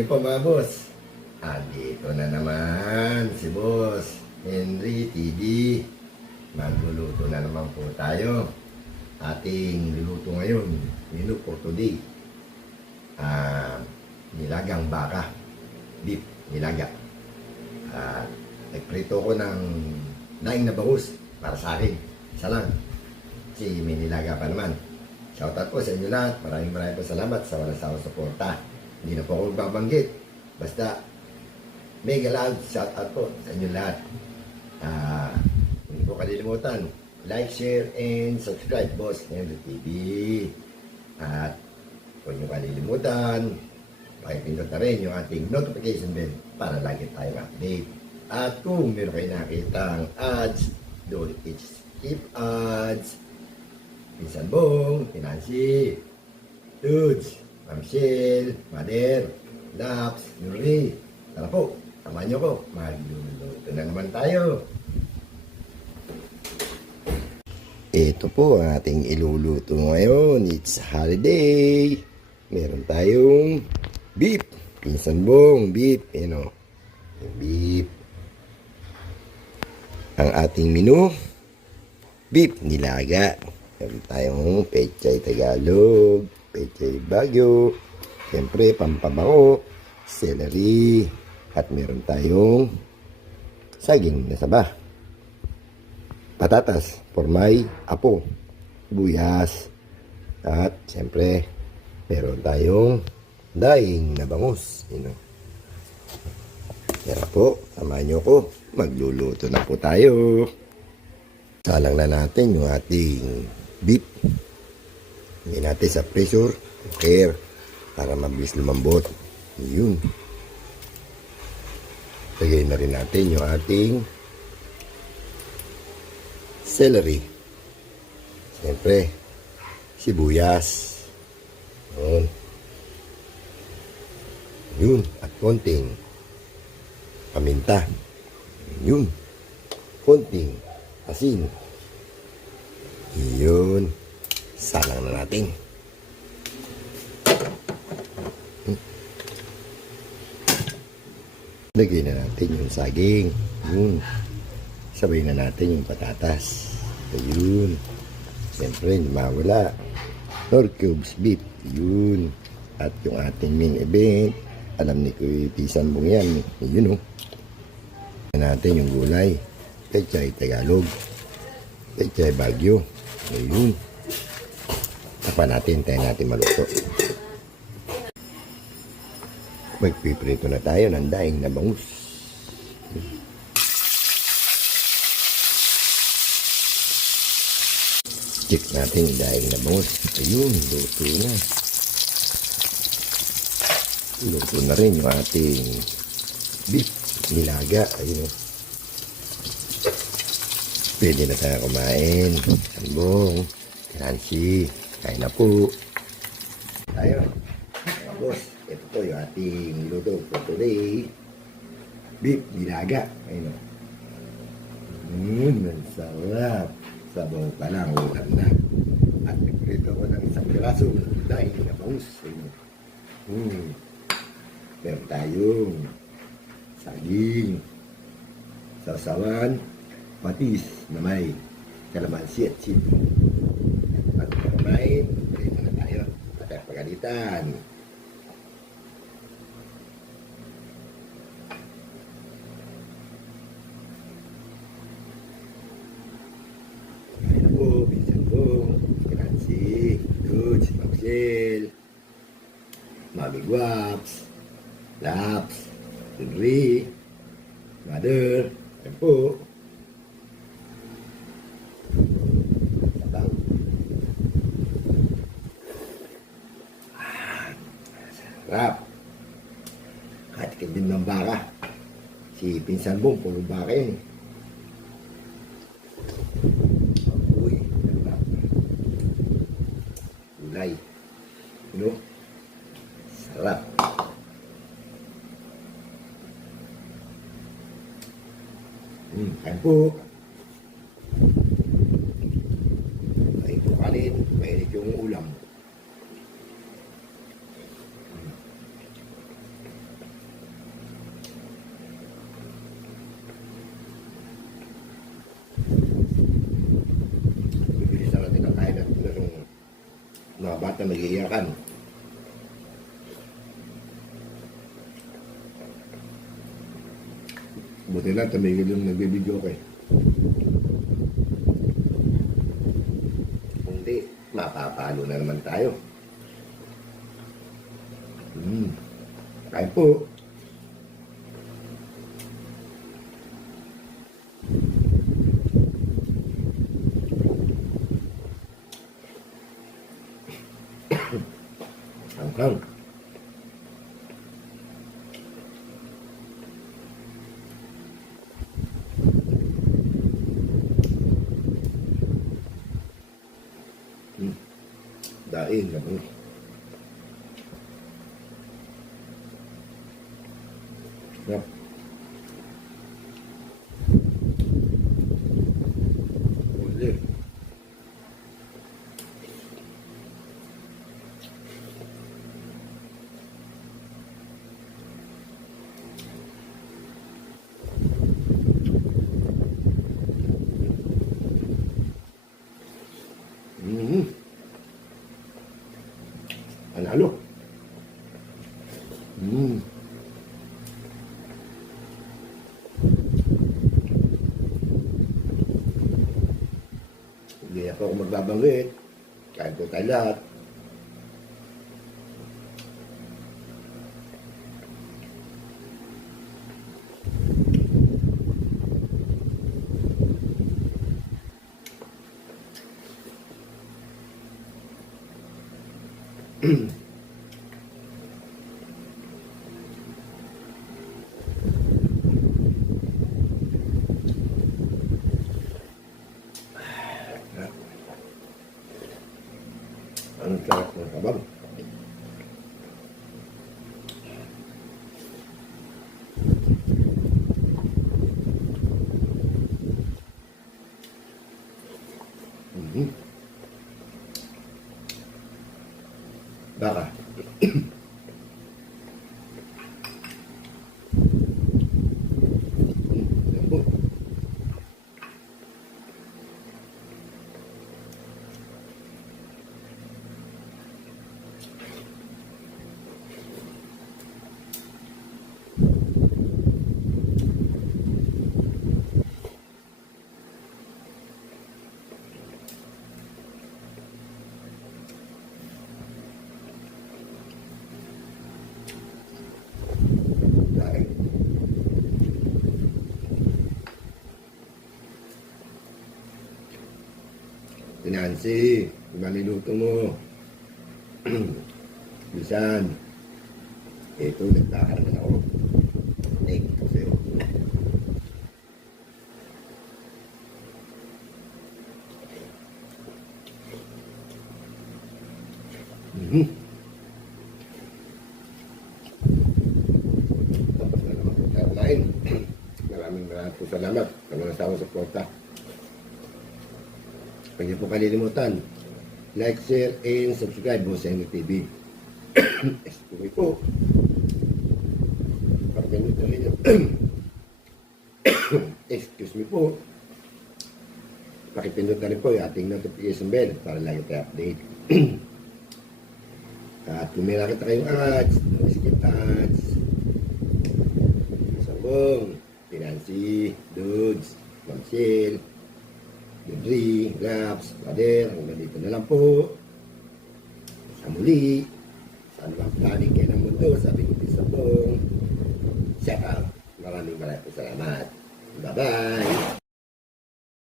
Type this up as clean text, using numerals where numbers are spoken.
morning po mga boss. Dito na naman si Boss Henry TV. Magluluto na naman po tayo. Ating luluto ngayon, menu for today. Nilagang baka. Beef, nilaga. Nagprito ko ng daing na bangus para sa akin. Isa lang. Kasi may nilaga pa naman. Shoutout po sa inyo lahat. Maraming po salamat sa walang sawang suporta. Hindi na po ako magbabanggit. Basta, mega loud shoutout po sa inyo lahat. Hindi po kalilimutan. Like, share, and subscribe, Boss Henry TV. At huwag niyo kalilimutan, pakipindot na rin yung ating notification bell para lagi tayong update. At kung meron kayo nakitang ads, don't skip ads. Pinsan Bong, Pinansi, Dudes, Mamshel, Mader, Laps, Nuri. Tara po, samahan niyo ko. Magluluto na naman tayo. Ito po ang ating iluluto ngayon. It's holiday. Meron tayong beef. Pinsan Bong, beef. Beef. Ang ating menu, beef nilaga. Meron tayong pechay Tagalog, pechay Baguio, siyempre pampabango, celery, at meron tayong saging na saba, patatas, pormay, apo, buyas, at siyempre meron tayong daing na bangus. Kaya po, samahan nyo ko, magluluto na po tayo. Salang na natin yung ating beef. Hindi natin sa pressure cooker para mabilis lumambot. Yun. Lagay na rin natin yung ating celery. Siyempre, sibuyas. Yun. Yun. At konting paminta. Yun. Konting asin. Yun. Salang na natin. Lagay na natin yung saging. Yun. Sabay na natin yung patatas. Ayun. Siyempre, hindi mawala. Nor cubes beef. Yun. At yung ating main event. Alam ni Kuya Pinsan Bong yan. Yun o. Natin yung gulay. Pechay Tagalog. Pechay Baguio. Ayun. Tapa natin. Tayo natin maluto. Magpiprito na tayo ng daing na bangus. Check natin yung daing na bangus. Ayun, luto na. Luto na rin yung ating beef nilaga. Ayun. Pwede na tayo kumain. Sambong, Nancy, kain na po. Tayo. Boss, ito po yung ating luto for today. Beef nilaga. Ayun. Ang sarap. Sabaw pa lang, ulam na. At nagprito ko ng isang piraso dahil na bangus. Meron tayong saging, sasawan, patis na may kalamansi at sili. At kumain, prito na tayo. At ang pagalitan. Pinsan Bong, Nancy, Dudes, Mamshel, Mami Guaps, Laps, Henry, Mother, yan po. Sarap. Kahit din ng baka. Si Pinsan Bong, puro baka yun. Gulay. Sarap. Kain po. Kain po kanin. Mainit yung ulam. na mag-iiyakan. Buti na, tumigil yung nagbibideo ko eh. Kung di, mapapalo na naman tayo. Kain po. Hanggang. Daing naman. Yep. Ulit. Panalo. Hindi ako magbabanggit. Kain po tayo lahat. Ang sarap ng kabab. Baka. Lambot. Nancy, maluluto mo. Bisan. Ito, nagkakaroon ako. Thank you sa'yo. Tapos na naman po tayo kumain. Maraming po salamat sa mga sama sa suporta. Huwag niyo po kalilimutan, like, share, and subscribe mo sa TV. Excuse me po. Excuse me po. Pakipindot na rin po yung ating notification bell para lagi tayo update. At kung may nakita kayong ads, skip ads. Sabong, Pinancy, Dudes, Mamsil, Henry, Raps, Pader, hanggang dito na lang po. Sa muli, saan bang planning kayo ng mundo, sabi ko sa pong shout out. Maraming salamat. Bye-bye!